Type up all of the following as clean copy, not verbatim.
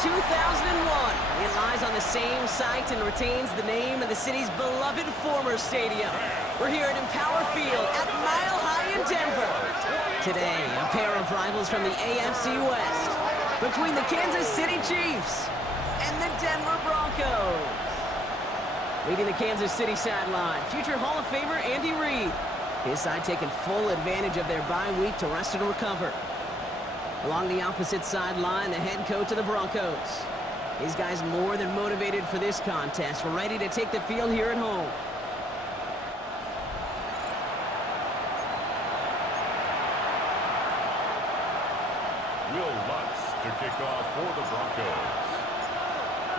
2001. It lies on the same site and retains the name of the city's beloved former stadium. We're here at Empower Field at Mile High in Denver. Today, a pair of rivals from the AFC West between the Kansas City Chiefs and the Denver Broncos. Leading the Kansas City sideline, future Hall of Famer Andy Reid. His side taking full advantage of their bye week to rest and recover. Along the opposite sideline, the head coach of the Broncos. These guys more than motivated for this contest, ready to take the field here at home. Will Lutz to kick off for the Broncos.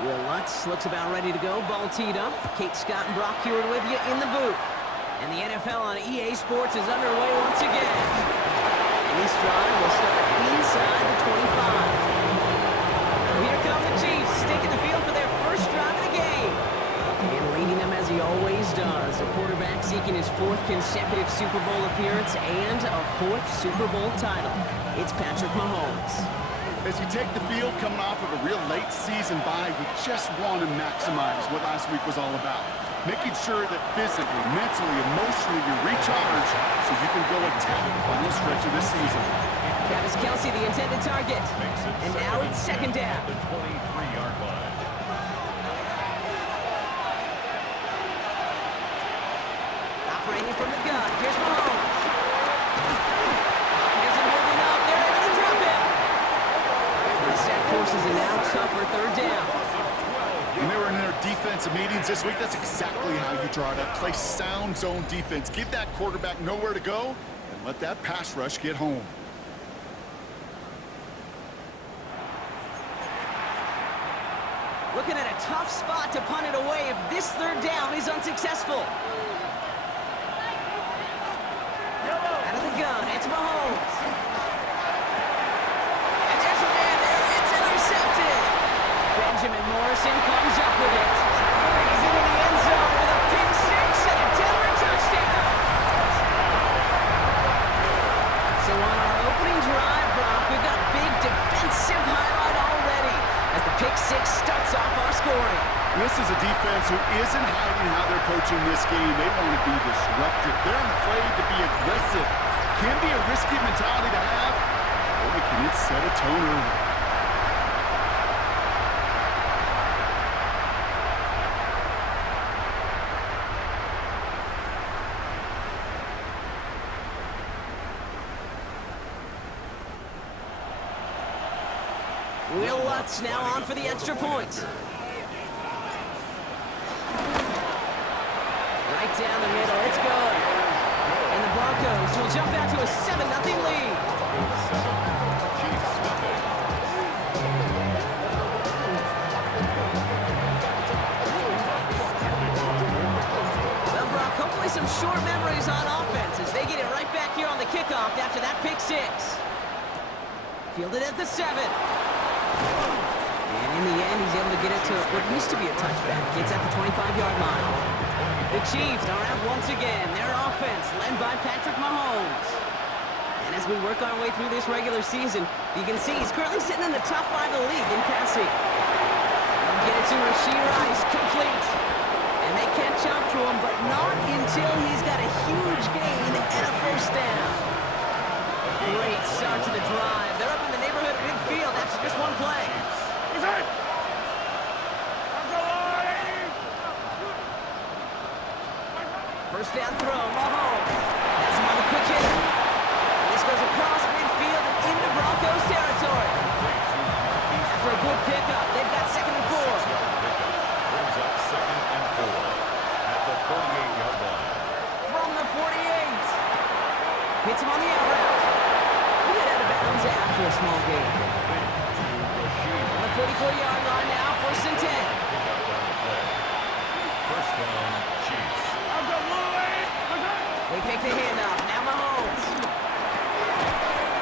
Will Lutz looks about ready to go. Ball teed up. Kate Scott and Brock Hewitt with you in the booth. And the NFL on EA Sports is underway once again. And this drive will start inside the 25. And here come the Chiefs, taking the field for their first drive of the game. And leading them as he always does. The quarterback seeking his fourth consecutive Super Bowl appearance and a fourth Super Bowl title. It's Patrick Mahomes. As you take the field coming off of a real late season bye, you just want to maximize what last week was all about. Making sure that physically, mentally, emotionally you recharge so you can go attack the final stretch of this season. Travis Kelce, the intended target. And now it's second down. The 23-yard line. Operating from the gun. Here's Mahomes. He isn't holding up. They're able to drop him. The sack forces a now tougher third down. When they were in their defensive meetings this week, that's exactly how you draw it up. Play sound zone defense. Give that quarterback nowhere to go and let that pass rush get home. Looking at a tough spot to punt it away if this third down is unsuccessful. Out of the gun, it's Mahomes. And there's a man there. It's intercepted. Benjamin Morrison comes up with it. And he's into the end zone with a pick six and a Denver touchdown. So on our opening drive, Brock, we've got a big defensive highlight already as the pick six starts off our scoring. This is a defense who isn't hiding how they're coaching this game. They want to be disruptive. They're afraid to be aggressive. Can be a risky mentality to have. Boy, can it set a tone early. Will Lutz now on for the extra point. Right down the middle, it's good. And the Broncos will jump out to a 7-0 lead. Well, Brock, hopefully some short memories on offense as they get it right back here on the kickoff after that pick six. Fielded at the 7. And in the end, he's able to get it to what used to be a touchback. It's at the 25-yard line. The Chiefs are out once again. Their offense led by Patrick Mahomes. And as we work our way through this regular season, you can see he's currently sitting in the top 5 of the league in passing. They'll get it to Rashee Rice, complete. And they catch up to him, but not until he's got a huge gain and a first down. Great start to the drive. They're up in the neighborhood of midfield after just one play. First down throw, Mahomes. Has him on the quick hitter. And this goes across midfield and into Broncos territory. After a good pickup, they've got 2nd and 4. Brings up 2nd and 4 at the 48-yard line. From the 48. Hits him on the out route. He got out of bounds after a small gain. On the 44-yard line now, 1st and 10. First down, Chiefs. They take the handoff. Now Mahomes.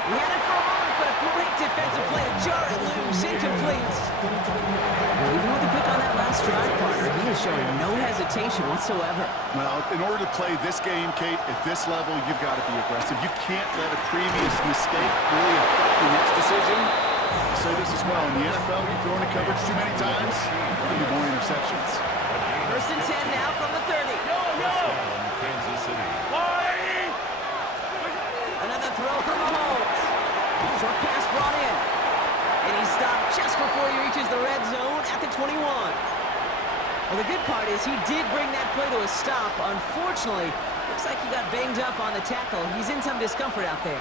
He had it for a moment, but a great defensive play to jar it loose. Incomplete. Well, even with the pick on that last drive, partner, he is showing no hesitation whatsoever. Well, in order to play this game, Kate, at this level, you've got to be aggressive. You can't let a previous mistake really affect your next decision. I'll say this as well. In the NFL, you throw into coverage too many times, there'll be more interceptions. First and 10 now from the 30. Kansas City. Another throw from Mahomes. Short pass brought in. And he stopped just before he reaches the red zone at the 21. Well, the good part is he did bring that play to a stop. Unfortunately, looks like he got banged up on the tackle. He's in some discomfort out there.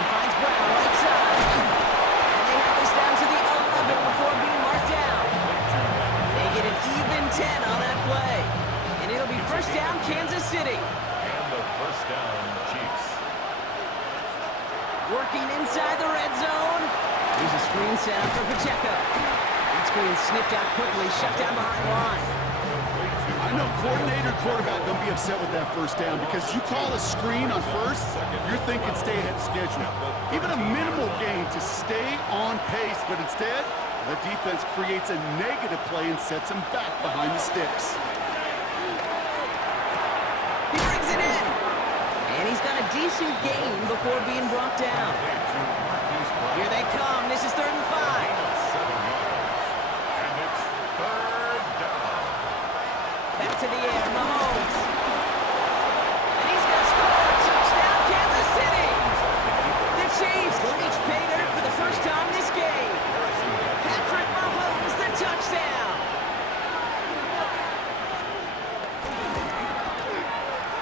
He finds Brown right side. And they have this down to the 11 before being marked down. They get an even 10 on that play. And it'll be first down, Kansas City. And the first down, Chiefs. Working inside the red zone. Here's a screen set up for Pacheco. That screen sniffed out quickly, shut down behind line. I know coordinator, quarterback don't be upset with that first down because you call a screen on first, you're thinking stay ahead of schedule. Even a minimal gain to stay on pace, but instead, the defense creates a negative play and sets him back behind the sticks. He brings it in. And he's got a decent gain before being brought down. Here they come. This is 3rd and 5. And it's third down. Back to the air, Mahomes. And he's going to score. Touchdown, Kansas City. The Chiefs reach pay dirt for the first time this game. Patrick Mahomes, the touchdown.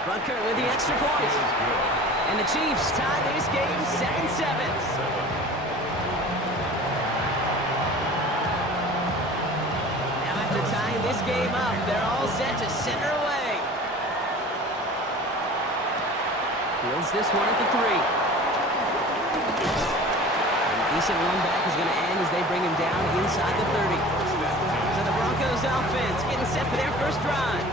Bunker with the extra point. And the Chiefs tie this game 7-7. Tying this game up, they're all set to center away. Fields this one at the 3. And a decent run back is going to end as they bring him down inside the 30. So the Broncos offense getting set for their first drive.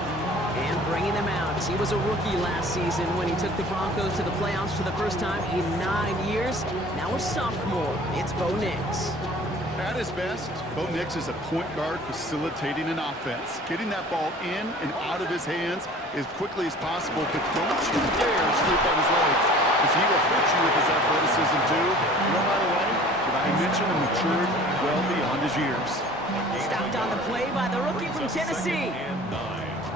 And bringing them out. He was a rookie last season when he took the Broncos to the playoffs for the first time in 9 years. Now a sophomore. It's Bo Nix. At his best, Bo Nix is a point guard facilitating an offense, getting that ball in and out of his hands as quickly as possible, but don't you dare sleep on his legs, because he will hurt you with his athleticism too. No matter what, did I mention a matured well beyond his years. Stopped on the play by the rookie from Tennessee.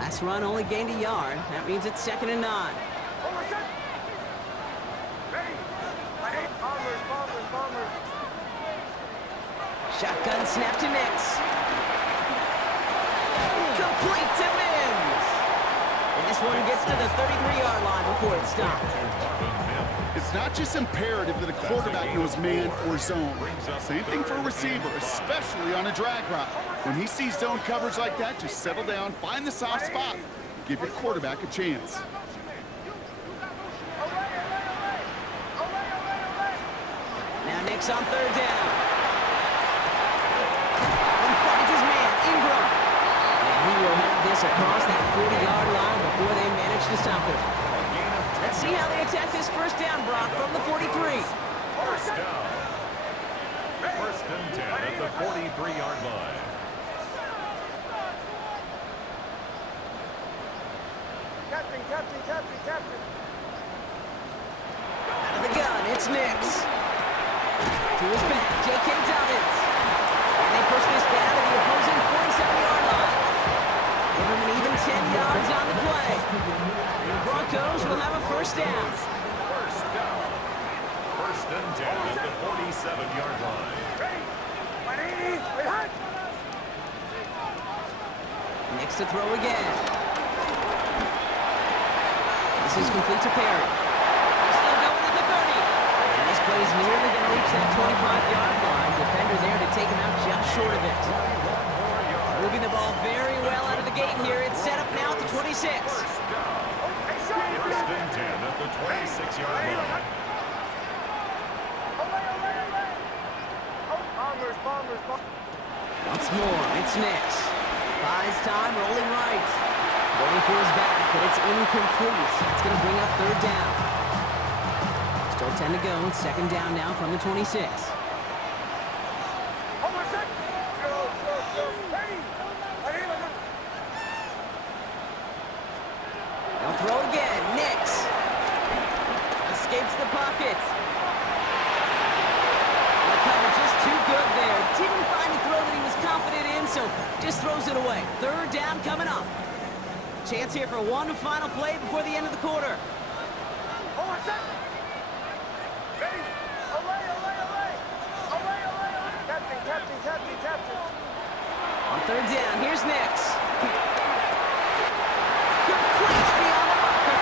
Last run only gained a yard. That means it's 2nd and 9. Shotgun snap to Nix. Complete to Mims. And this one gets to the 33-yard line before it's stopped. It's not just imperative that a quarterback knows man or zone. Same thing for a receiver, especially on a drag route. When he sees zone coverage like that, just settle down, find the soft spot, give your quarterback a chance. Now Nix on 3rd down. Across that 40-yard line before they manage to stop it. Let's see how they attack this first down, Brock, from the 43. First down. First and 10 at the 43-yard line. Captain. Out of the gun, it's Nix. To his back, J.K. Dobbins. And they push this down to the opposing 47-yard line. Give him an even 10 yards on the play. And the Broncos will have a first down. First down. First and 10 at the 47-yard line. Nix to throw again. This is complete to Perry. Still going to the 30. And this play is nearly going to reach that 25-yard line. Defender there to take him out just short of it. Moving the ball very well out of the gate here. It's set up now at the 26. First and 10 at the 26-yard line. Once more, it's Nix. Buys time, rolling right. Going for his back, but it's incomplete. It's going to bring up 3rd down. Still 10 to go. 2nd down now from the 26. They'll throw again. Nix escapes the pocket. throws it away. Third down coming up. Chance here for one final play before the end of the quarter. Captain. On third down, here's Nix. Complete beyond the marker.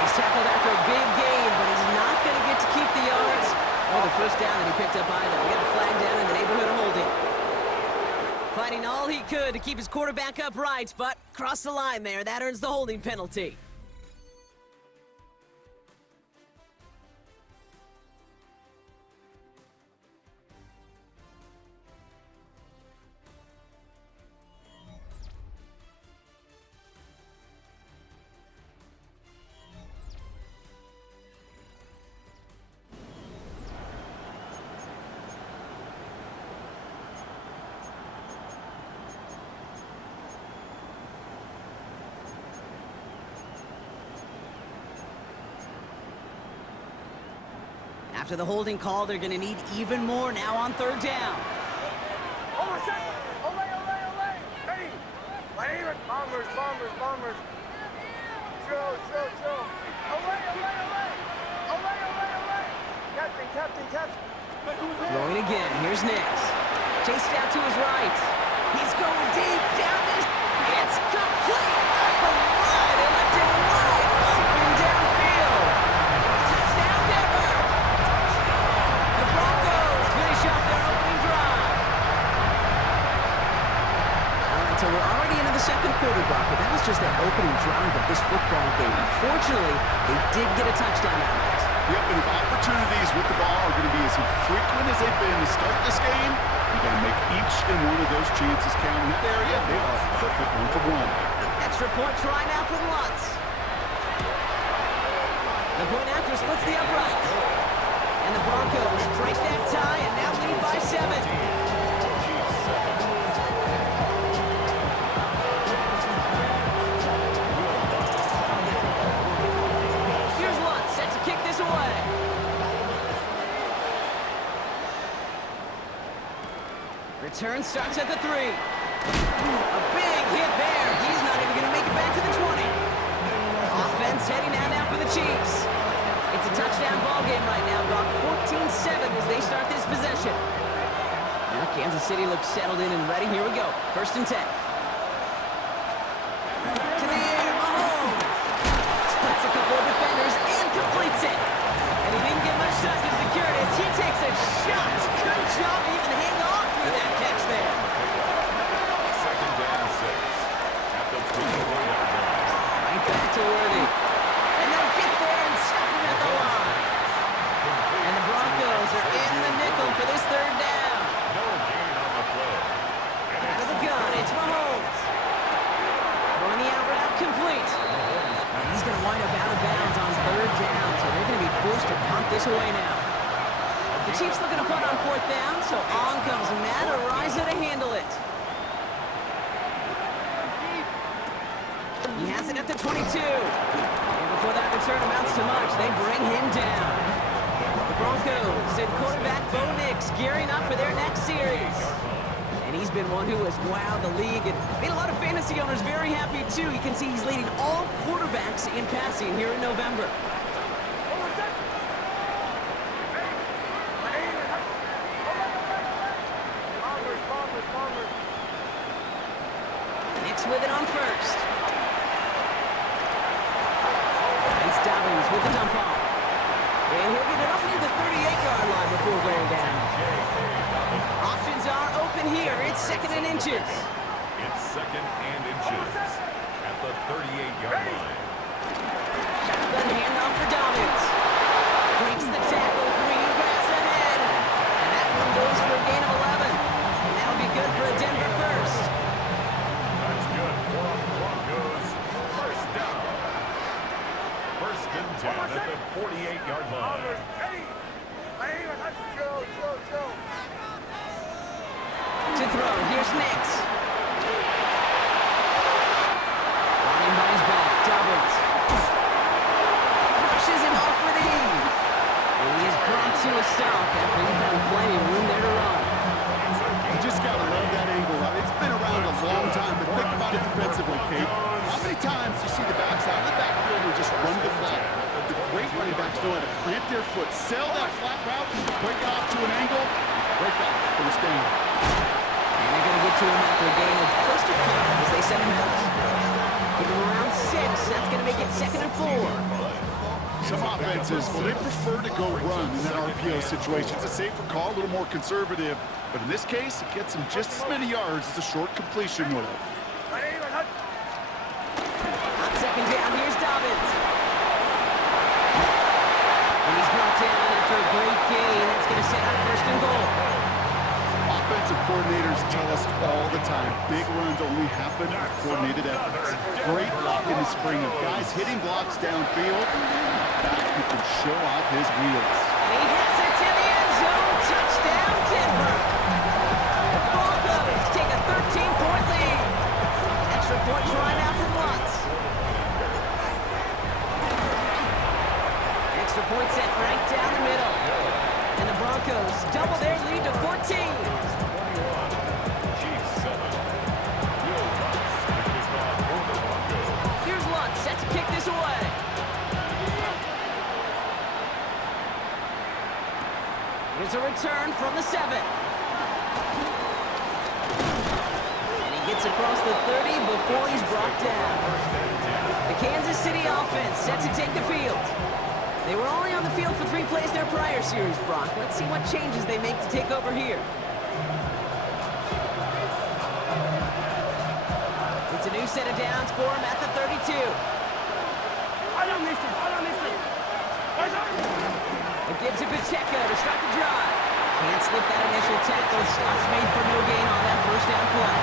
He's tackled after a big gain, but he's not going to get to keep the yards or the first down that he picked up either. We got a flag down in the neighborhood of holding. Fighting all he could to keep his quarterback upright, but crossed the line there. That earns the holding penalty. After the holding call, they're going to need even more now on third down. Hey! Bombers. Chill. Captain. Throwing again. Here's Nix. Chased out to his right. He's going deep down this. It's complete. Oh, they left him wide open downfield. Touchdown, Denver. The Broncos finish off their opening drive. All right, so we're already into the second quarter, Brock, but that was just their opening drive of this football game. Fortunately, they did get a touchdown out of it. Yep, and if opportunities with the ball are going to be as infrequent as they've been to start this game, you got to make each and one of those chances count. In that area, they are perfect 1-for-1. Extra point try now for the Lutz. The point after splits the upright. And the Broncos break that tie and now lead by 7. Return starts at the 3. A big hit there. He's not even going to make it back to the 20. Offense heading out now for the Chiefs. It's a touchdown ball game right now, Brock. 14-7 as they start this possession. Now Kansas City looks settled in and ready. Here we go. 1st and 10. To the air, Mahomes. Splits a couple of defenders and completes it. And he didn't get much time to secure it as he takes a shot. Good job to even hang on through that catch there. 2nd down 6 at the 21-yard line. Right back to Worthy. And they'll get there and stop him at the line. And the Broncos are in the nickel for this 3rd down. No gain on the play. Out of the gun, it's Mahomes. Throwing the out route complete. And he's going to wind up out of bounds on 3rd down, so they're going to be forced to punt this away now. The Chiefs looking to punt on 4th down, so on comes Matt Araiza to handle it. He has it at the 22. And before that return amounts to much, they bring him down. The Broncos and quarterback Bo Nix gearing up for their next series. And he's been one who has wowed the league and made a lot of fantasy owners very happy too. You can see he's leading all quarterbacks in passing here in November. Nix with it on 1st. It's Dobbins with the dump off. And he'll get it up near the 38-yard line before going down. Options are open here. It's 2nd and inches. It's 2nd and inches at the 38-yard line. Shotgun handoff for Dobbins. Breaks the tackle. Green grass ahead. And that one goes for a gain of 11. And that'll be good for a Denver first. That's good for the Broncos. 1st down. 1st and 10 at the 48-yard line. To throw, here's Nix. Running by his back, Dobbins. Brushes him off with ease. And he is brought to a stop after he found plenty of room there to run. You just got to love that angle. It's been around a long time. many times you see the backs out of the backfield or just run the flat. The great running backs know how to plant their foot, sell that flat route, break it off to an angle, break off for the stand. And they're going to get to him after a gain of close to 5 as they send him out. Give him around 6. That's going to make it 2nd and 4. Some offenses, well, they prefer to go run in that RPO situation. It's a safer call, a little more conservative. But in this case, it gets them just as many yards as a short completion would have. On 2nd down, here's Dobbins. And he's brought down after a great gain. That's going to set up 1st and goal. Offensive coordinators tell us all the time, big runs only happen with coordinated efforts. Great block in the spring of guys hitting blocks downfield. Back who can show off his wheels. And he hits it to the end zone. Touchdown, Denver. The Broncos take a 13-point lead. Extra point try now from Lutz. Extra point set right down the middle. And the Broncos double their lead to 14. Here's Lutz set to kick this away. Here's a return from the 7. And he gets across the 30 before he's brought down. The Kansas City offense set to take the field. They were only on the field for 3 plays their prior series, Brock. Let's see what changes they make to take over here. It's a new set of downs for him at the 32. It gives it Pacheco to start the drive. Can't slip that initial tackle. Stops made for no gain on that 1st down play.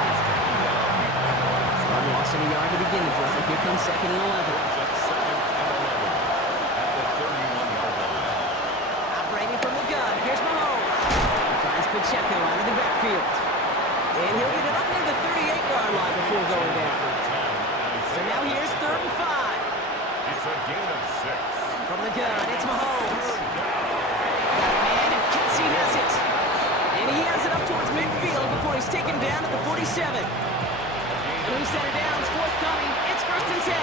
One loss in a yard to begin the drive. Here comes 2nd and 11. Operating from the gun. Here's Mahomes. He finds Pacheco out of the backfield. And he'll get it up near the 38-yard line before going down. So now here's 3rd and 5. It's a gain of 6. From the gun, it's Mahomes. Got a man, and Kelsey has it. And he has it up towards midfield before he's taken down at the 47. A new set of downs forthcoming. It's 1st and 10.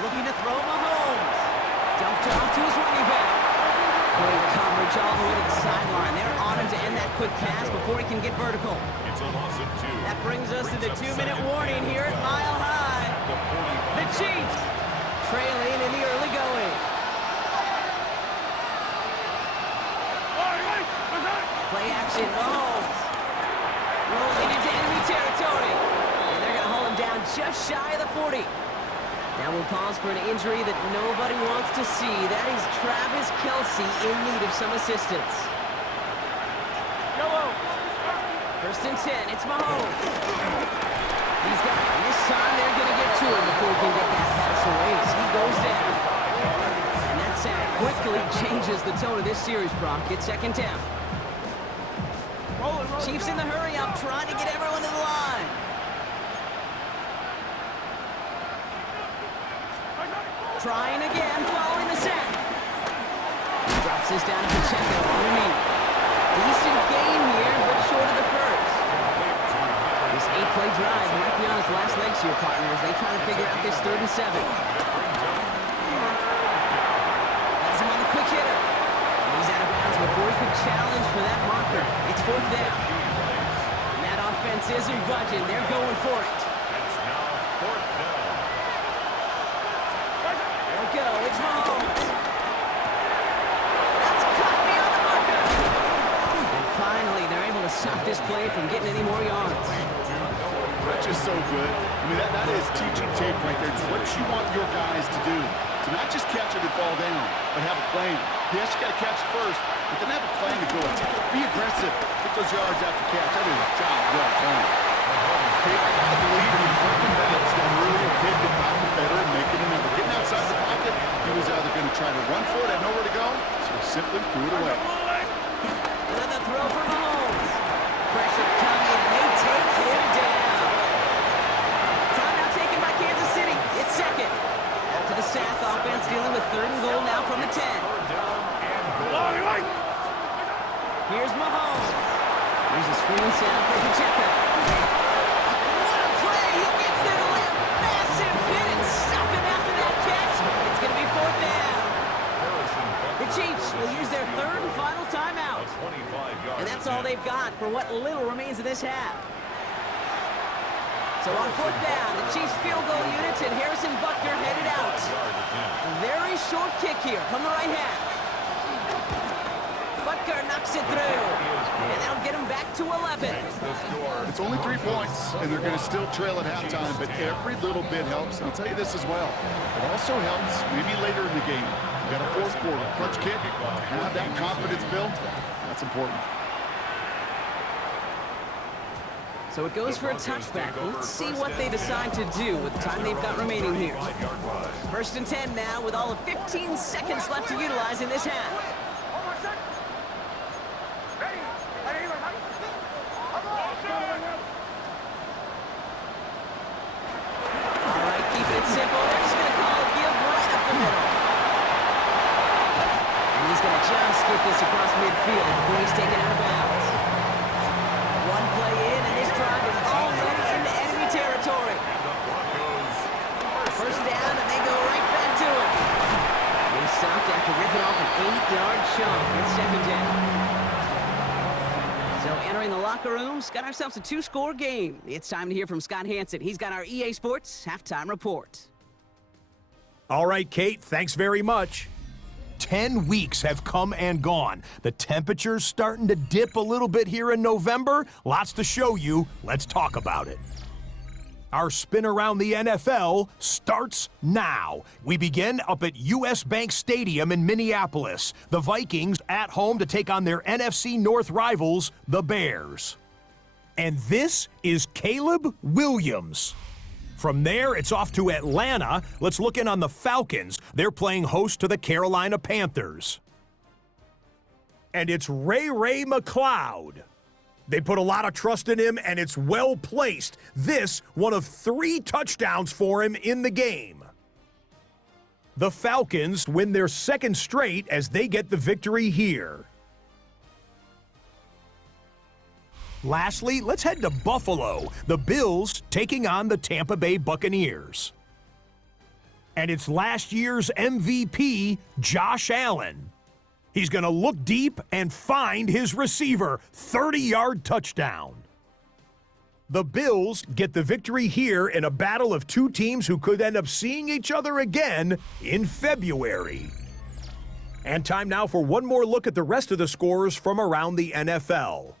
Looking to throw Mahomes. Dumped off to his running back. Great coverage all the way to the sideline. They're on him to end that quick pass before he can get vertical. It's a loss of 2. That brings us to the 2-minute warning here at Mile High. The Chiefs trailing in the early going. Play action, Mahomes. Rolling into enemy territory. And they're going to hold him down just shy of the 40. Now we'll pause for an injury that nobody wants to see. That is Travis Kelce in need of some assistance. 1st and 10, it's Mahomes. He's got it. And this time they're going to get to him before he can get that pass away as he goes down. And that sack quickly changes the tone of this series, Brock. It's 2nd down. Chiefs in the hurry-up, trying to get everyone to the line. Trying again, following the sack. Drops this down to Pacheco underneath. Decent gain here, but short of the 1st. This 8-play drive might be on its last legs here, partners. They try to figure out this 3rd and 7. Has him on the quick hitter. And he's out of bounds before he could challenge for that marker. It's 4th down. And that offense isn't budging. They're going for it. It's now 4th down. There we go. It's Mahomes. That's cut beyond the marker. And finally, they're able to stop this play from getting any more yards. That's just so good. I mean, that is teaching tape right there. It's what you want your guys to do. To not just catch it and fall down, but have a plan. Yes, you got to catch it first, but then have a plan to go attack. Be aggressive. Get those yards after catch. That is a job well done. I believe in working backs that really have hit the pocket better and making it number. Getting outside the pocket, he was either going to try to run for it, had nowhere to go, so he simply threw it away. And the throw for Mahomes. Pressure coming, and they take him down. Timeout taken by Kansas City. It's 2nd. After the sack, offense dealing with 3rd and goal now from the 10. Here's Mahomes. Here's a screen sound for Pacheco. What a play! He gets there to lay a massive hit and stop him after that catch. It's going to be fourth down. The Chiefs will use their third and final timeout. And that's all they've got for what little remains of this half. So on fourth down, the Chiefs field goal units and Harrison Butker headed out. A very short kick here from the right half. Butker knocks it through. And that'll get him back to 11. It's only 3 points, and they're going to still trail at halftime, but every little bit helps. And I'll tell you this as well. It also helps maybe later in the game. You got a fourth quarter clutch kick. To have that confidence built, that's important. So it goes for a touchback. Let's see what they decide to do with the time they've got remaining here. First and 10 now with all of 15 seconds left to utilize in this half. All right, keeping it simple. They're just going to call a give right up the middle. And he's going to just get this across midfield before he's taken out of bounds. One play in, and this drive is already into enemy territory. First down, and they go right back to it. They stopped after ripping off an 8-yard chunk at second down. So entering the locker rooms, got ourselves a 2-score game. It's time to hear from Scott Hansen. He's got our EA Sports halftime report. All right, Kate, thanks very much. 10 weeks have come and gone. The temperature's starting to dip a little bit here in November. Lots to show you. Let's talk about it. Our spin around the NFL starts now. We begin up at US Bank Stadium in Minneapolis. The Vikings at home to take on their NFC North rivals, the Bears. And this is Caleb Williams. From there, it's off to Atlanta. Let's look in on the Falcons. They're playing host to the Carolina Panthers. And it's Ray McCloud. They put a lot of trust in him, and it's well placed. This, one of 3 touchdowns for him in the game. The Falcons win their second straight as they get the victory here. Lastly, let's head to Buffalo. The Bills taking on the Tampa Bay Buccaneers. And it's last year's MVP, Josh Allen. He's going to look deep and find his receiver. 30-yard touchdown. The Bills get the victory here in a battle of 2 teams who could end up seeing each other again in February. And time now for one more look at the rest of the scores from around the NFL.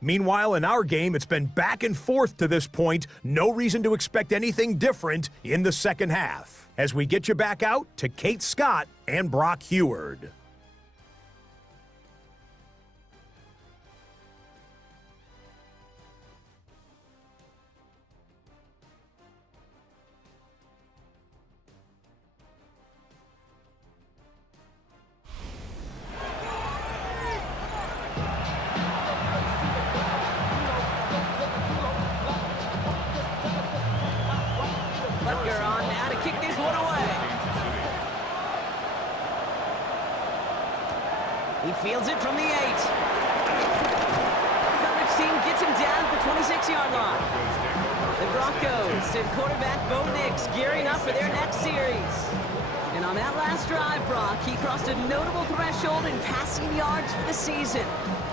Meanwhile, in our game, it's been back and forth to this point. No reason to expect anything different in the second half. As we get you back out to Kate Scott and Brock Heward. Butker on now to kick this one away. He fields it from the 8. Coverage team gets him down at the 26-yard line. The Broncos and quarterback Bo Nix gearing up for their next series. And on that last drive, Brock, he crossed a notable threshold in passing yards for the season.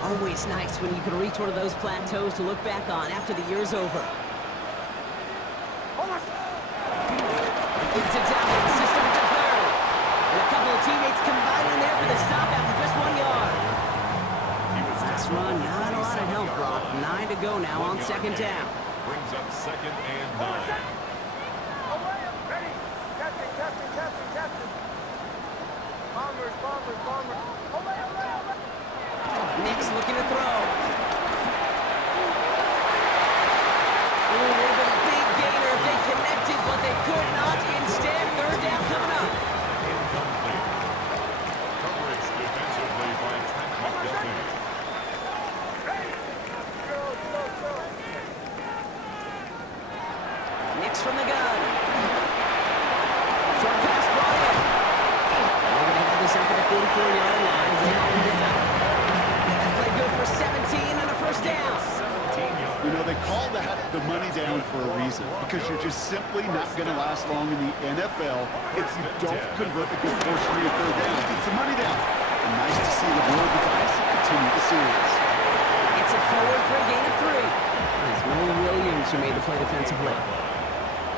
Always nice when you can reach one of those plateaus to look back on after the year's over. Gets it down to the system at the 3rd. And a couple of teammates combining there for the stop after just 1 yard. Last run, not a lot of help, Brock. 9 to go now on second down. Brings up second and 9. Ready. Captain. Bombers. Nix looking to throw. Ooh, would have been a big gainer if they connected, but they could not. Instead, third down coming up. Incomplete. Coverage defensively by Trent McDuffie. Nix from the gun. Short pass brought in. And they're going to have this up at the 44-yard line as they hold him down. That play good for 17 and a first down for a reason, because you're just simply not going to last long in the NFL if you don't convert a good portion of your third down. Get some money down. And nice to see the roll of the dice and continue the series. It's a forward for a gain of 3. It's Noah Williams who made the play defensively.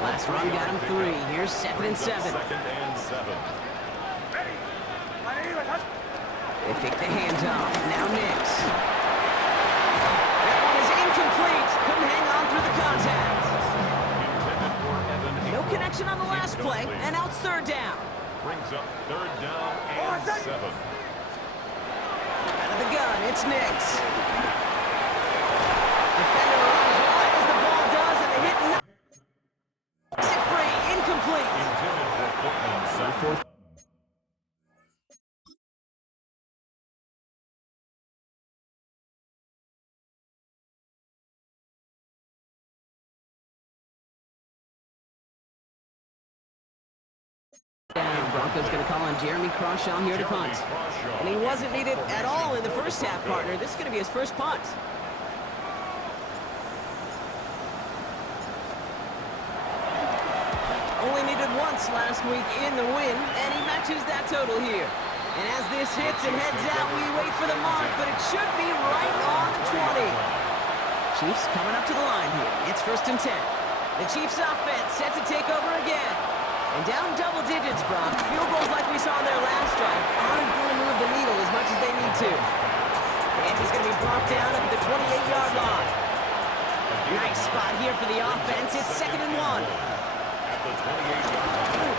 Last run got him 3. Here's 2nd and 7. Second and 7. They fake the handoff. Now Nix. That one is incomplete. Couldn't hang on through the contact. Intended for Evan. No connection on the last play, and now it's 3rd down. Brings up 3rd down and 7. Out of the gun, it's Nix. Defender runs right as the ball does, and the hit knocks it free. Incomplete. Intended for football. Fourth. Broncos going to call on Jeremy Crawshaw here to punt. And he wasn't needed at all in the first half, partner. This is going to be his first punt. Only needed once last week in the win, and he matches that total here. And as this hits and heads out, we wait for the mark, but it should be right on the 20. Chiefs coming up to the line here. It's 1st and 10. The Chiefs offense set to take over again. And down double digits, Brock. Field goals like we saw in their last drive aren't going to move the needle as much as they need to. And he's going to be brought down at the 28-yard line. Nice spot here for the offense. It's 2nd and 1. At the 28-yard line.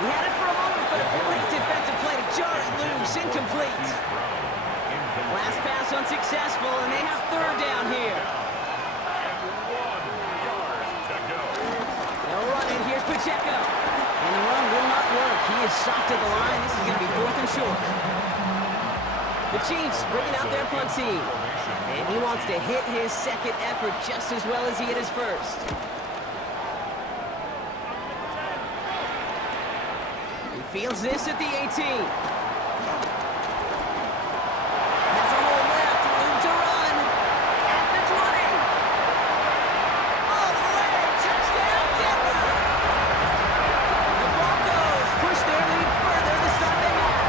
He had it for a moment, but a great defensive play to jar it loose. Incomplete. Last pass unsuccessful, and they have 3rd down here. Here's Pacheco. And the run will not work. He is soft at the line. This is going to be 4th and short. The Chiefs bringing out their punt team. And he wants to hit his 2nd effort just as well as he hit his 1st. He fields this at the 18. Has a hole left. Room to run. At the 20. All the way. Touchdown, Denver. The Broncos push their lead further this time they have.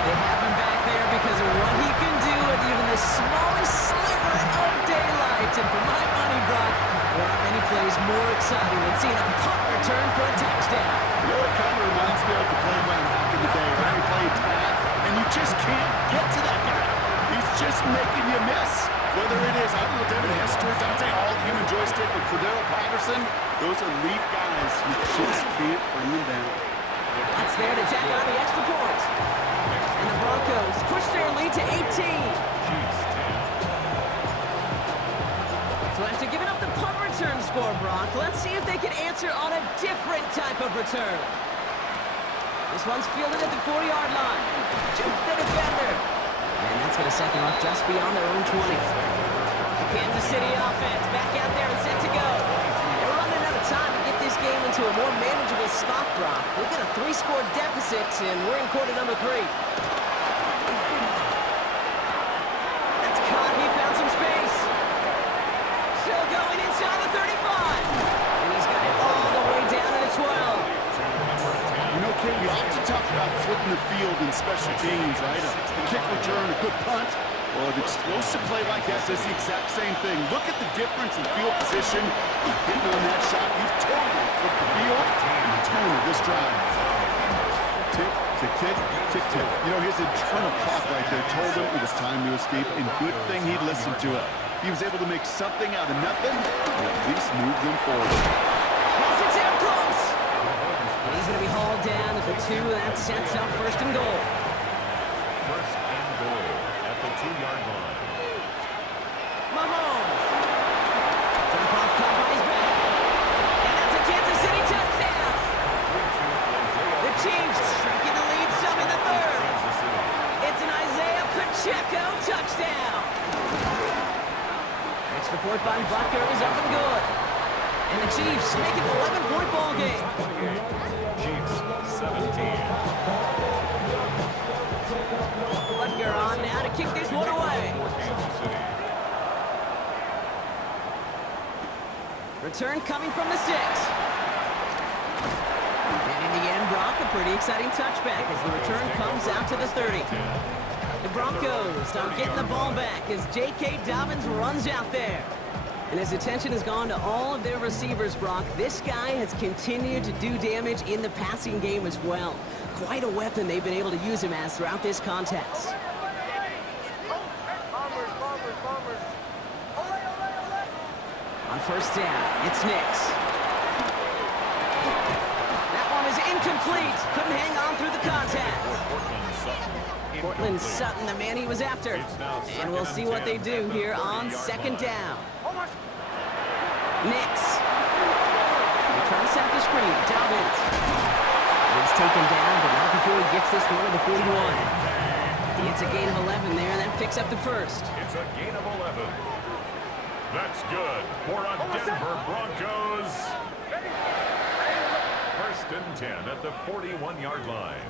They have him back there because of what he can do with even the smallest sliver of daylight. And for my money, Brock, there aren't many plays more exciting than seeing a punt return for a touchdown. You know, it kind of reminds me of the playground back in the day, right? You play tag, and you just can't get to that guy. He's just making you miss. Whether it is, I don't know, Devin Hester, Dante Hall, Human Joystick, or Cordero Patterson, those elite guys, you just can't bring them down. That's there to tack on the extra point. And the Broncos push their lead to 18. So after giving up the punt return score, Brock, let's see if they can answer on a different type of return. This one's fielded at the 4-yard line. Juke the defender. And that's going to set them up just beyond their own 20. The Kansas City offense back out there and set to go. They're running out of time to get this game into a more manageable spot, Brock. We've got a 3-score deficit, and we're in quarter number 3. That's caught. He found some space. Still going inside the 35. And he's got it all the way down to the 12. You know, Ken, we often talk about flipping the field in special teams, right? A kick return, a good punt. Well, an explosive play like that does the exact same thing. Look at the difference in field position. You're hitting on that shot. You've totally flipped the field and the tone of this drive. Tick, tick, tick, tick, tick. You know, his internal clock right there told him it was time to escape, and good thing he listened to it. He was able to make something out of nothing and at least move them forward. Pass it down close. And he's going to be hauled down at the 2. That sets up 1st and goal. 1st and goal at the 2-yard line. Mahomes. Jump off caught by his back. And that's a Kansas City touchdown. The Chiefs shrinking the lead some in the 3rd. It's an Isaiah Pacheco touchdown. Extra point by Butker is up and good. And the Chiefs make it an 11-point ball game. 28, Chiefs 17. Butker on now to kick this one away. For Kansas City. return coming from the 6. And in the end, Brock, a pretty exciting touchback as the return comes out to the 30. The Broncos are getting the ball back as J.K. Dobbins runs out there. And his attention has gone to all of their receivers, Brock. This guy has continued to do damage in the passing game as well. Quite a weapon they've been able to use him as throughout this contest. On first down, it's Nix. That one is incomplete. Couldn't hang on through the contact. Cortland Sutton, the man he was after. And we'll see what they do here on second down. Nix. They try to set the screen. Dobbins. He's taken down, but not before he gets this one to the 41. It's a gain of 11 there, and that picks up the first. It's a gain of 11. That's good for a Denver Broncos. First and 10 at the 41-yard line.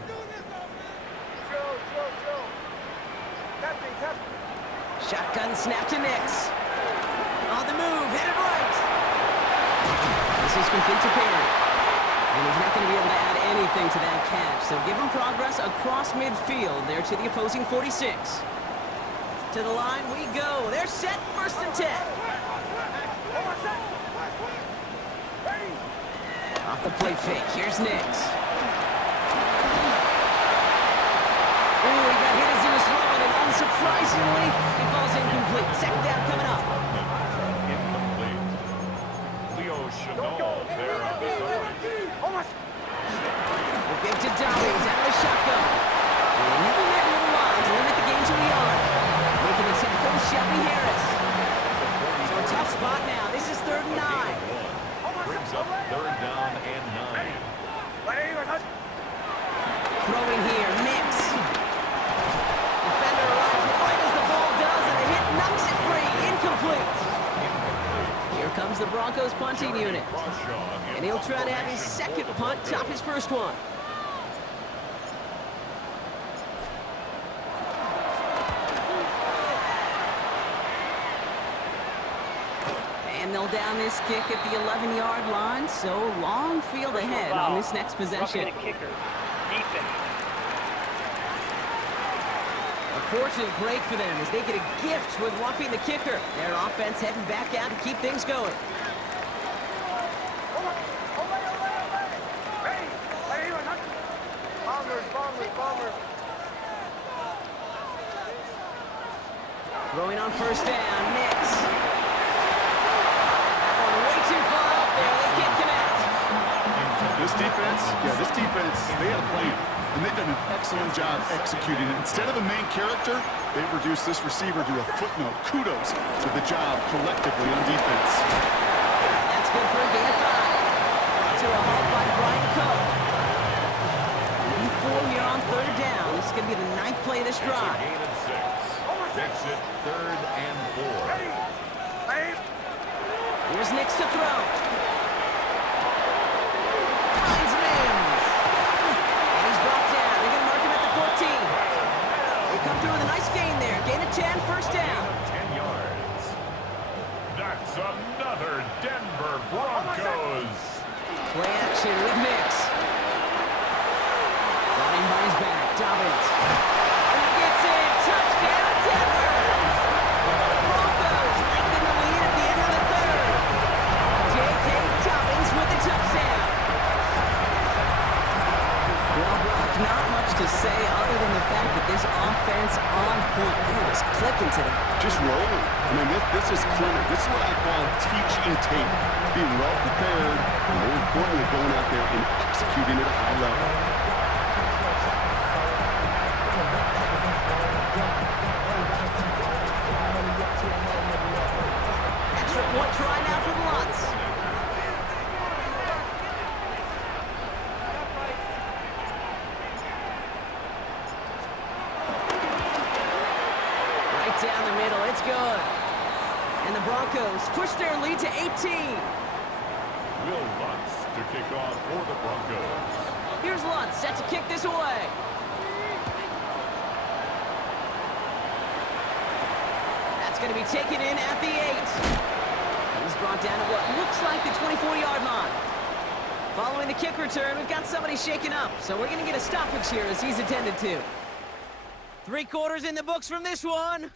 Shotgun snap to Nix. On the move, hit it right. This is complete to Perry. And he's not going to be able to add anything to that catch. So give him progress across midfield there to the opposing 46. To the line we go. They're set, first and 10. Off the play fake, here's Nix. Ooh, he got hit as he was throwing, and unsurprisingly, he falls incomplete. Second down coming up. Incomplete. Leo Chenal there on the coverage. We'll give to Dobbins out of the shotgun. And using that little line to limit the game to a yard. Making the tackle, Shelby Harris. So a tough spot now. This is 3rd and 9. Brings up 3rd down and 9. Throwing here, Nix. Defender arrives right as the ball does, and the hit knocks it free. Incomplete. Here comes the Broncos punting unit. And he'll try to have his second punt top his first one. And they'll down this kick at the 11-yard line, so long field ahead on this next possession. A fortunate break for them as they get a gift with roughing the kicker. Their offense heading back out to keep things going. Throwing on first down, Nix. That one way too far up there. They can't connect. This defense, they had a plan. And they've done an excellent job executing it. Instead of a main character, they've reduced this receiver to a footnote. Kudos to the job collectively on defense. That's good for a gain of 5. Brought to a halt by Brian Coe. 4 here on 3rd down. This is going to be the 9th play of this drive. Gain of 6. Makes it 3rd and 4. Here's Nix to throw. Finds Mims. And he's brought down. They're going to mark him at the 14. They come through with a nice gain there. Gain of 10, first down. 10 yards. That's another Denver Broncos. Play action with Nix. Running by his back, Dobbins. And he gets it. Touchdown, Denver. The Broncos lengthen the lead at the end of the 3rd. J.K. Dobbins with the touchdown. Well, Brock, not much to say other than the fact that this offense on point. It was clicking today. Just rolling. I mean, this is clinic. This is what I call teaching tape. Being well prepared, and more importantly, going out there and executing at a high level. Extra point try now from Lutz. Right down the middle, it's good. And the Broncos push their lead to 18. Will Lutz to kick off for the Broncos. Here's Lutz set to kick this away. That's going to be taken in at the 8. He's brought down at what looks like the 24-yard line. Following the kick return, we've got somebody shaken up, so we're going to get a stoppage here as he's attended to. 3 quarters in the books from this one.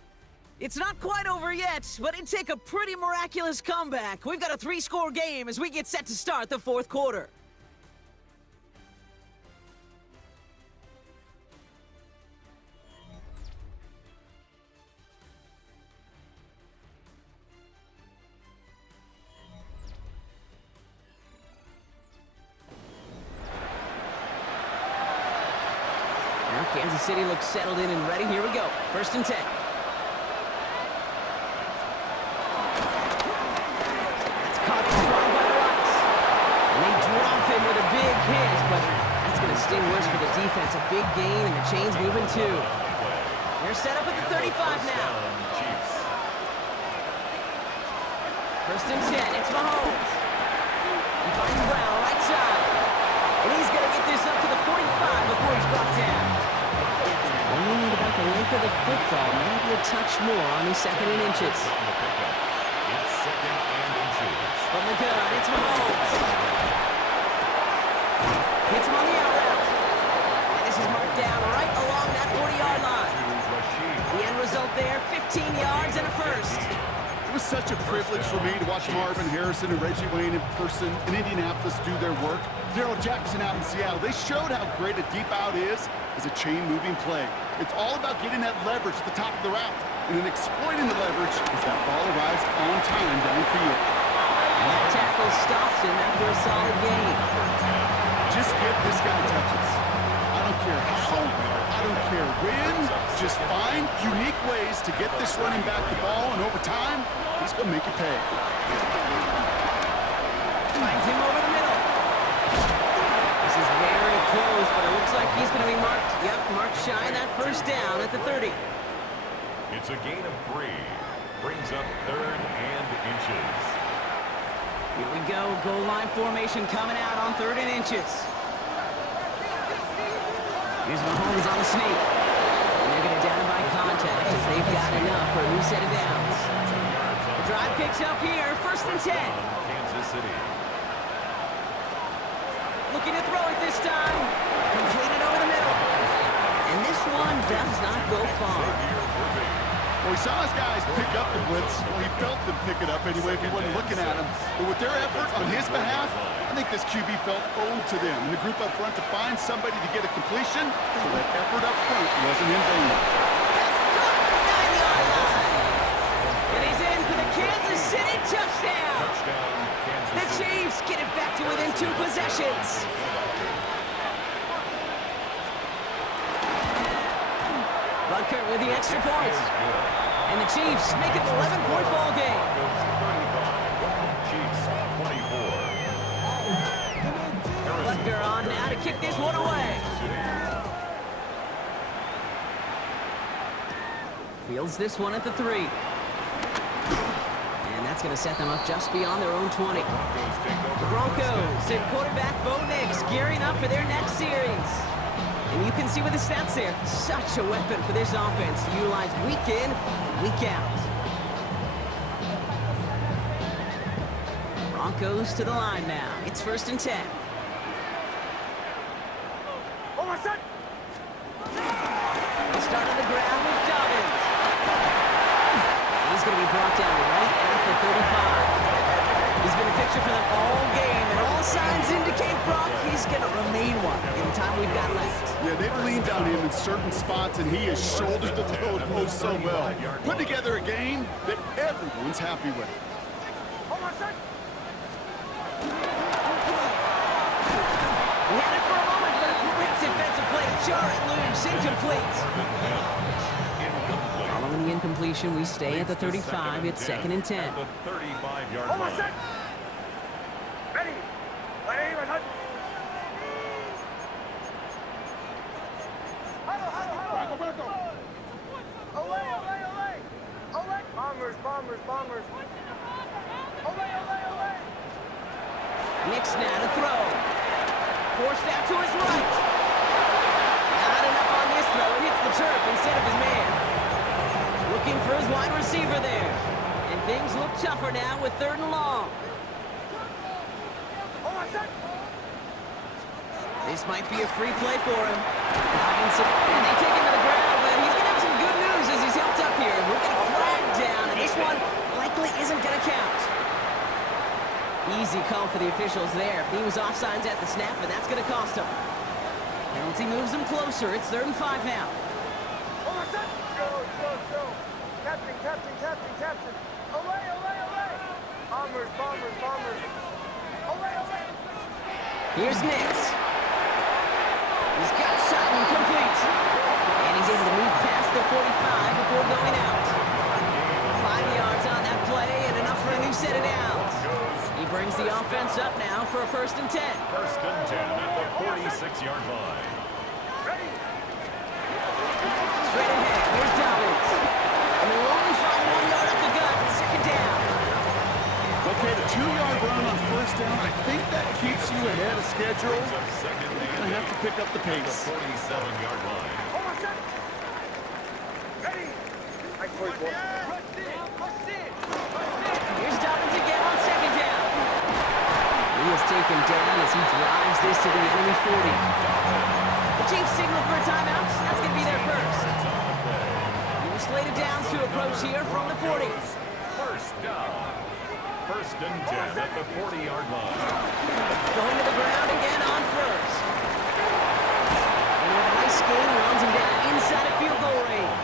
It's not quite over yet, but it'd take a pretty miraculous comeback. We've got a 3-score game as we get set to start the 4th quarter. Now Kansas City looks settled in and ready. Here we go. 1st and 10. That's caught in strong by the Lions. And they drop him with a big hit, but that's going to sting worse for the defense. A big gain, and the chain's moving too. They're set up at the 35 now. 1st and 10. It's Mahomes. He finds Brown right side. And he's going to get this up to the 45 before he's brought down. Only need about the length of the football, maybe a touch more on the 2nd and inches. It's 2nd and inches. From the gun, it's Mahomes. Hits him on the out route. And this is marked down right along that 40-yard line. The end result there, 15 yards and a first. It was such a privilege for me to watch Marvin Harrison and Reggie Wayne in person in Indianapolis do their work. Darrell Jackson out in Seattle, they showed how great a deep out is as a chain-moving play. It's all about getting that leverage at the top of the route, and then exploiting the leverage as that ball arrives on time downfield. And that tackle stops him after a solid gain. Just give this guy touches. I don't care how, I don't care when, just find unique ways to get this running back the ball, and over time, he's going to make you pay. Finds him over the middle. This is very close, but it looks like he's going to be marked. Yep, marked shy that 1st down at the 30. It's a gain of 3. Brings up 3rd and inches. Here we go, goal line formation coming out on 3rd and inches. Here's Mahomes on the sneak. And they're going to down him by contact as they've got enough for a new set of downs. The drive picks up here, 1st and 10. Kansas City. Looking to throw it this time. Completed over the middle. And this one does not go far. Well, he saw his guys pick up the blitz. Well, he felt them pick it up anyway if he wasn't looking at him. But with their effort on his behalf, I think this QB felt owed to them. And the group up front to find somebody to get a completion, so that effort up front wasn't in vain. That's caught, 9-yard line. And he's in for the Kansas City touchdown. The Chiefs get it back to within 2 possessions. Butker with the extra points. And the Chiefs make it an 11-point ball game. Chiefs 24. Butker on now to kick this one away. Fields this one at the 3. And that's going to set them up just beyond their own 20. The Broncos and quarterback Bo Nix gearing up for their next series. And you can see with the stats there, such a weapon for this offense to utilize week in, week out. Broncos to the line now. It's 1st and 10. They start on the ground with Dobbins. He's going to be brought down right at the 35. He's been a fixture for them all game, and all signs indicate, Brock, he's going to remain one in the time we've got left. Yeah, they've leaned on him in certain spots, and he has shouldered the load oh so well. Put together a game that everyone's happy with. We had it for a moment, but a great defensive play to jar it loose, incomplete. Following the incompletion, we stay at the 35. It's 2nd and 10. The 35-yard line. Ready. Bombers. Nix now to throw. Forced out to his right. Not enough on this throw. It hits the turf instead of his man. Looking for his wide receiver there. And Things look tougher now with 3rd and long. This might be a free play for him. And they take him to the ground, but he's going to have some good news as he's helped up here. We're going to flag down, and this one likely isn't going to count. Easy call for the officials there. He was offsides at the snap, and that's going to cost him. Penalty moves him closer. It's 3rd and 5 now. Go. Captain. Away. Bombers. Away. Here's Nix. He's got Sutton complete. And he's able to move past the 45 before going out. 5 yards on that play and enough for a new set of downs. He brings the offense up now for a 1st and 10. 1st and 10 at the 46-yard line. Straight ahead, here's Dobbins. And they'll only find 1 yard up the gut, 2nd down. Okay, the 2-yard run on 1st down, I think that keeps you ahead of schedule. You're going to have to pick up the pace. 47-yard line. Here's Dobbins again on 2nd down. He is taken down as he drives this to the enemy 40. The Chiefs signal for a timeout. That's going to be their first. New slated downs to approach here from the 40. 1st down. 1st and 10 at the 40-yard line. Going to the ground again on 1st. And with a nice gain, he runs him down inside of field goal range.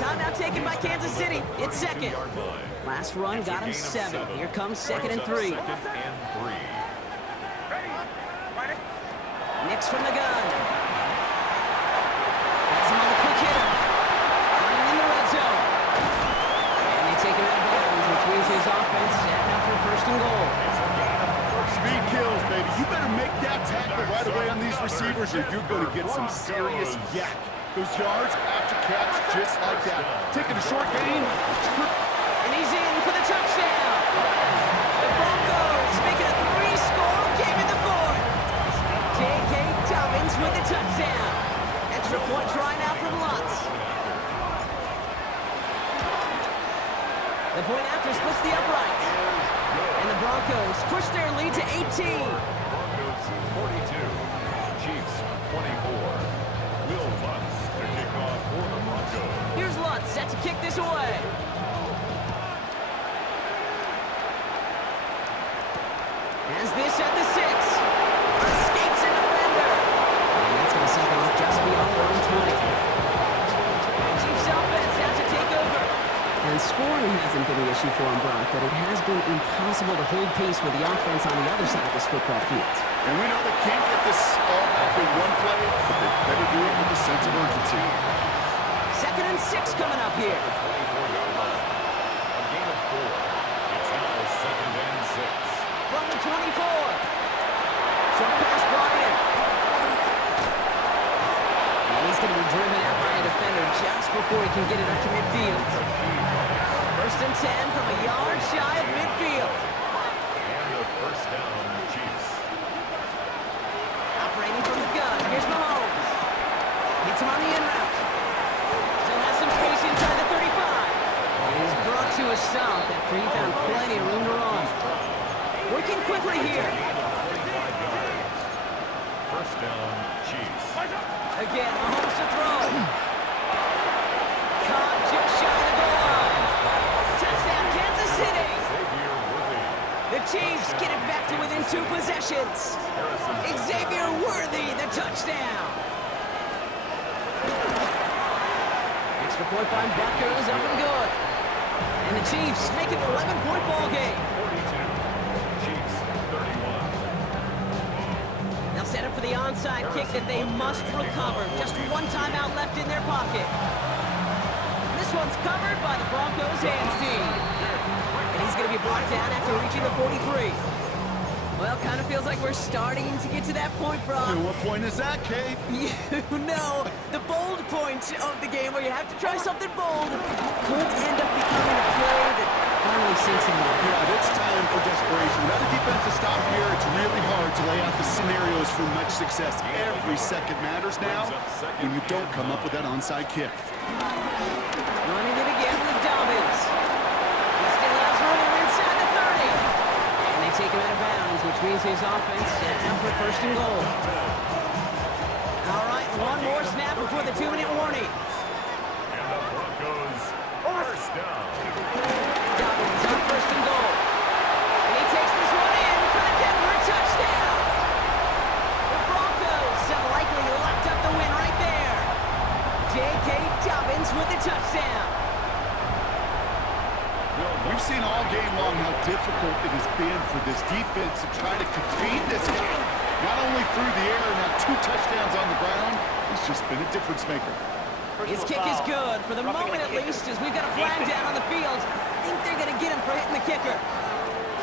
Timeout taken by Kansas City. It's 2nd. Last run got him 7. Here comes 2nd and 3. Nix from the gun. Has him on the quick hitter. Running in the red zone. And they take him out of bounds, which means his offense setting up for 1st and goal. Speed kills, baby. You better make that tackle right away on these receivers or you're going to get some serious yak. Those yards after catch just like that. Taking a short gain. And he's in for the touchdown. The Broncos make it a 3-score game in the 4th. J.K. Dobbins with the touchdown. Extra point try now from Lutz. The point after splits the upright. And the Broncos push their lead to 18. Broncos 42, Chiefs 24. Will Lutz to kick off for the Broncos. Here's Lutz set to kick this away. Has this at the 6. Escapes a defender. And that's going to set them up just beyond their own 20. Chiefs offense has to take over. And scoring hasn't been an issue for him, Brock, but it has been impossible to hold pace with the offense on the other side of this football field. And we know they can't get this all back in one play, but they better do it with a sense of urgency. 2nd and 6 coming up here. 24-yard line. A gain of 4. It's now 2nd and 6. From the 24. Short pass brought in. And he's going to be driven out by a defender just before he can get it up to midfield. 1st and 10 from a yard shy of midfield. And the 1st down, Chiefs. Operating from the gun. Here's Mahomes. Hits him on the in route. Still has some space inside the 35. And he's brought to a stop after he found plenty of room to run. Working quickly here. 25 yards. 1st down, Chiefs. Again, Mahomes to throw. Caught just shy of the goal line. Touchdown, Kansas City. The Chiefs get it back to within 2 possessions. Xavier Worthy, the touchdown. Extra point by Bucker is up and good. And the Chiefs make it an 11-point ball game. 42, Chiefs 31. They'll set up for the onside kick that they must recover. Just 1 timeout left in their pocket. This one's covered by the Broncos hands team. And he's going to be brought down after reaching the 43. Well, kind of feels like we're starting to get to that point, Brock. And what point is that, Kate? You know, the bold point of the game where you have to try something bold could end up becoming a play that finally sinks in there. Yeah, it's time for desperation. Without a defensive stop here, it's really hard to lay out the scenarios for much success. Every second matters now when you don't come up with that onside kick. Running it again with Dobbins. means his offense set now for first and goal. All right, one more snap before the 2-minute warning. And the Broncos first down. Dobbins on first and goal. And he takes this one in for the Denver touchdown. The Broncos have likely locked up the win right there. J.K. Dobbins with the touchdown. We've seen all game long how difficult it has been for this defense to try to contain this guy. Not only through the air, now 2 touchdowns on the ground. He's just been a difference maker. His kick is good, for the moment at least, as we've got a flag down on the field. I think they're going to get him for hitting the kicker.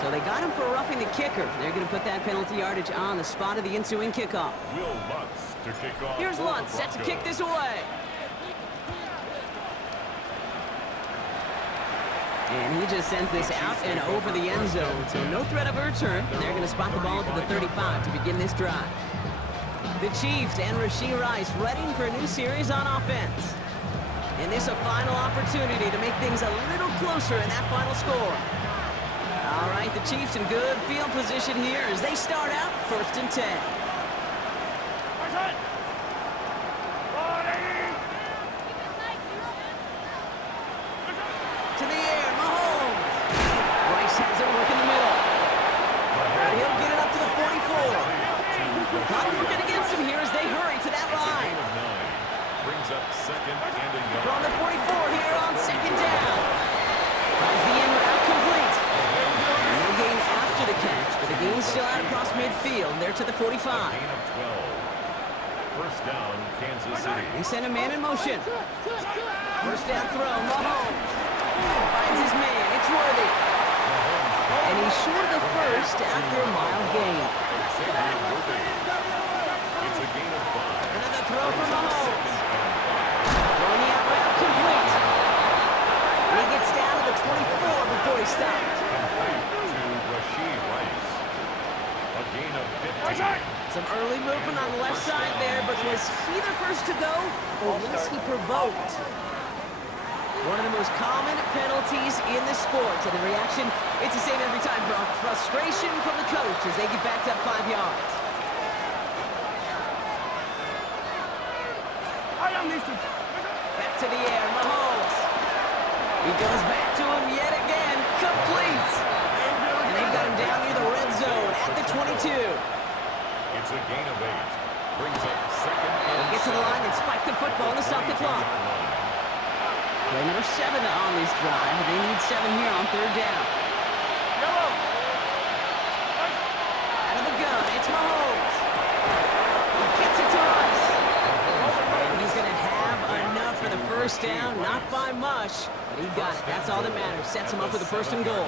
So they got him for roughing the kicker. They're going to put that penalty yardage on the spot of the ensuing kickoff. Will Lutz to kick off. Here's Lutz, set to kick this away. And he just sends this out and over the end zone. So no threat of a return. They're going to spot the ball at the 35 to begin this drive. The Chiefs and Rashee Rice ready for a new series on offense. And this a final opportunity to make things a little closer in that final score. All right, the Chiefs in good field position here as they start out first and 10. To the air, Mahomes. Rice has it work in the middle. And he'll get it up to the 44. Clock working against him here as they hurry to that line. Brings up second and a yard. From the 44 here on second down. Finds the in route complete. No gain after the catch, but the gain's still out across midfield. They're to the 45. Gain of 12. First down, Kansas City. They send a man in motion. First down throw, Mahomes. Finds his man, it's Worthy. And he's short of the first after a mild gain. It's a gain of 5. Another throw for Mahomes. Throwing the out route complete. And he gets down to the 24 before he stopped. Complete to Rashee Rice. A gain of 15. Some early movement on the left side there, but was he the first to go, or was he provoked? One of the most common penalties in the sport, and the reaction, it's the same every time, Brock. Frustration from the coach as they get backed up 5 yards. Back to the air, Mahomes. He goes back to him yet again, complete. And they've got him down near the red zone at the 22. It's a gain of 8. Brings up second and They'll get to the line and spike the football and stop the clock. Play number 7 on this drive. They need 7 here on third down. Out of the gun, it's Mahomes. He gets it to Rice. And he's going to have enough for the first down. Not by much, but he got it. That's all that matters. Sets him up with a first and goal.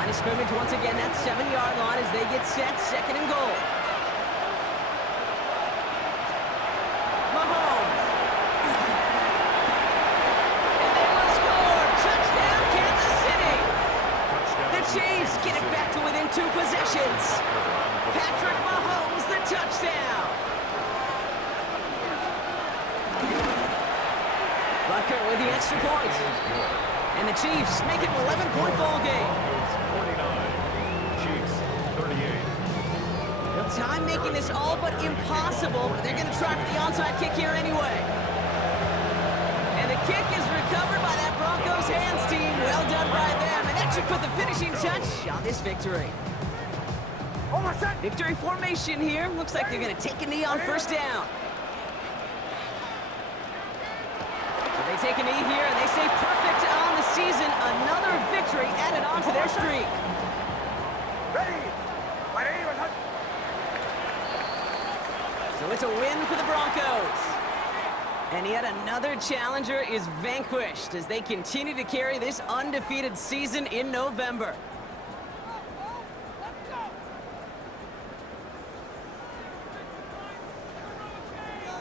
Line of scrimmage once again, that 7-yard line as they get set, second and goal. Chiefs get it back to within 2 possessions. Patrick Mahomes, the touchdown. Bucker with the extra point. And the Chiefs make it an 11-point ball game. 49. Chiefs 38. Well, time making this all but impossible, but they're going to try for the onside kick here anyway. And the kick is recovered by that Broncos hands team. Well done by them. And that should put the finishing touch on this victory. Victory formation here. Looks like they're going to take a knee on first down. So they take a knee here, and they say perfect on the season. Another victory added on to their streak. So it's a win for the Broncos. And yet another challenger is vanquished as they continue to carry this undefeated season in November.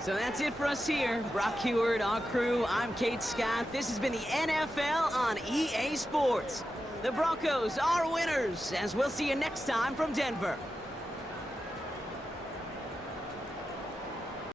So that's it for us here. Brock Heward, our crew, I'm Kate Scott. This has been the NFL on EA Sports. The Broncos are winners, as we'll see you next time from Denver.